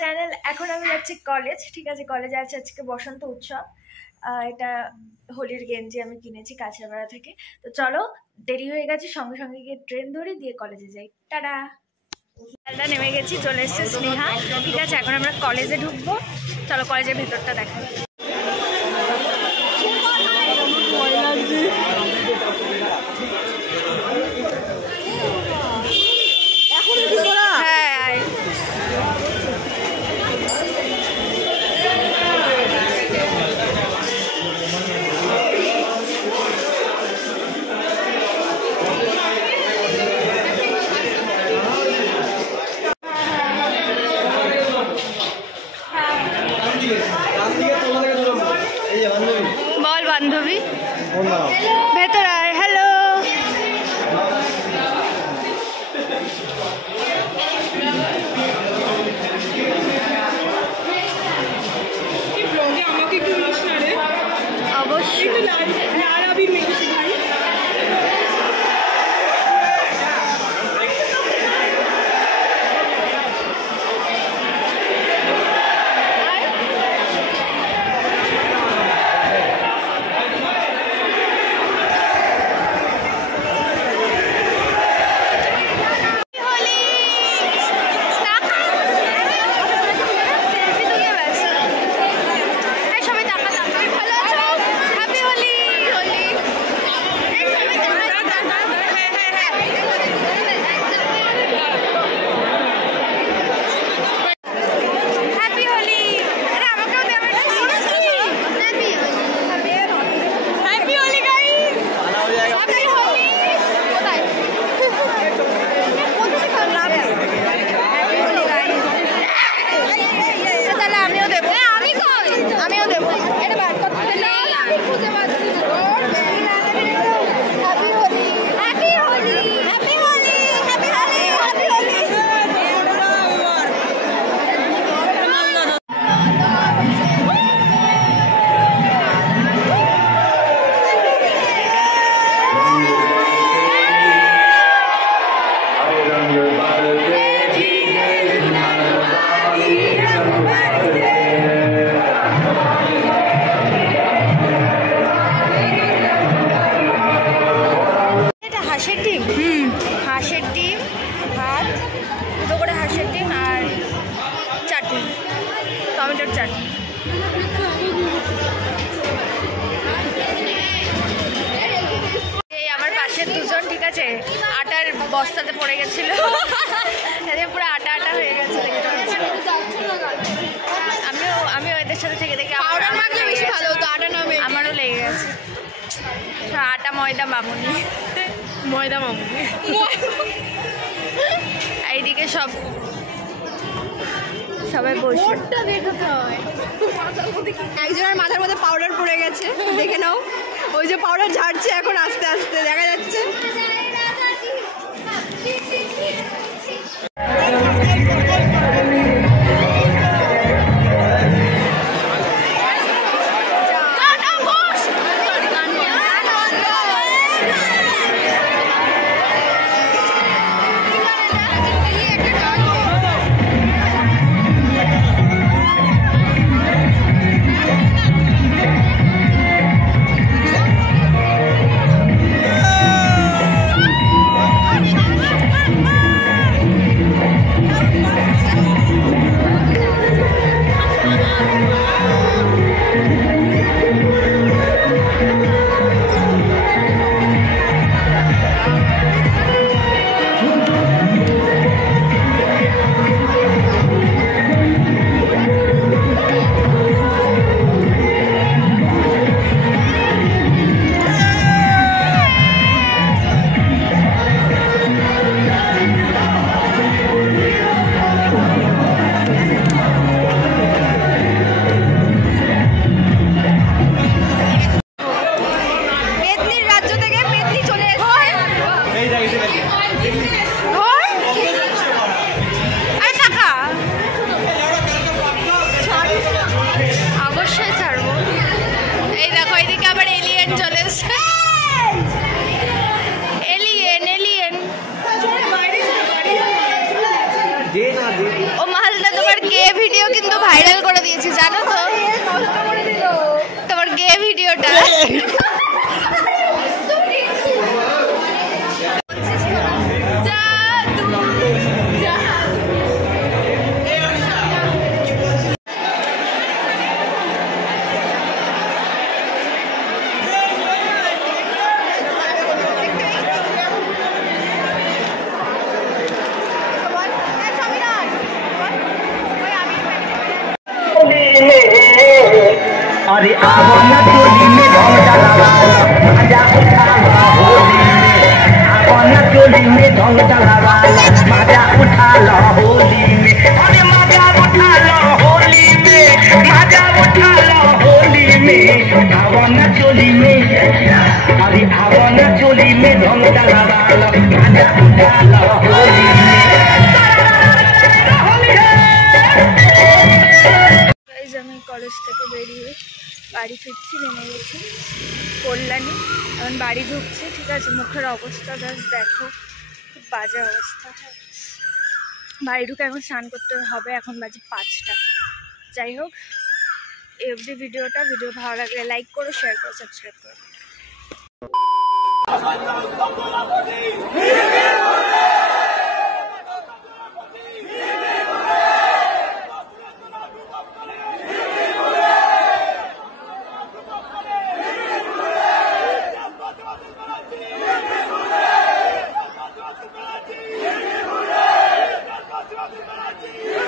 Channel. এখন আমি যাচ্ছি কলেজ, ঠিক আছে। কলেজে আছে আজকে বসন্ত উৎসব। এটা হোলির গেঞ্জি আমি কিনেছি কাছেরপাড়া থেকে। তো চলো, দেরি হয়ে গেছে, সঙ্গে সঙ্গে গিয়ে ট্রেন ধরে দিয়ে কলেজে যাই। টাটা। নেমে গেছি, চলে এসছে স্নেহা, ঠিক আছে। এখন আমরা কলেজে ঢুকবো, চলো কলেজের ভেতরটা দেখা। বল বান্ধবী, ভেতর আয়। হ্যালো, আমাকে একটু মিস না রে। অবশ্যই। হাঁসের ডিম, ভাত, দুটো করে হাঁসের ডিম আর চাটনি, টমেটোর চাটনি। এই আমার পাশের দুজন, ঠিক আছে, আটার বস্তাতে পড়ে গেছিল, পুরো আটা আটা হয়ে গেছে। আমিও এদের সাথে থেকে দেখে আমারও লেগে গেছে। আটা ময়দা মামুনি, ময়দা মামুনি। এইদিকে সবাই বসে। একজনের মাথার মধ্যে পাউডার পড়ে গেছে, দেখে নাও। ওই যে পাউডার ঝাড়ছে এখন আস্তে আস্তে, দেখা যাচ্ছে। ও মালটা তোমার গে ভিডিও কিন্তু ভাইরাল করে দিয়েছে জানো তো, তোমার গে ভিডিওটা। अरे आवना चोली में ढंग डाला मजा उठा लो होली में, आवना चोली में ढंग डाला मजा उठा लो होली में, अरे मजा उठा लो होली में, मजा उठा लो होली में, आवना चोली में, अरे आवना चोली में ढंग डाला मजा उठा लो होली में। আমি কলেজ থেকে বেরিয়ে বাড়ি ফিরছি, নেমে গেছি কল্যাণী, এখন বাড়ি ঢুকছি। ঠিক আছে, মুখের অবস্থা জাস্ট দেখো, খুব বাজে অবস্থা। বাড়ি ঢুকে এখন স্নান করতে হবে, এখন বাজে 5টা। যাই হোক, এই অবধি ভিডিও ভালো লাগলে লাইক করো, শেয়ার করো, সাবস্ক্রাইব করো। Yeah.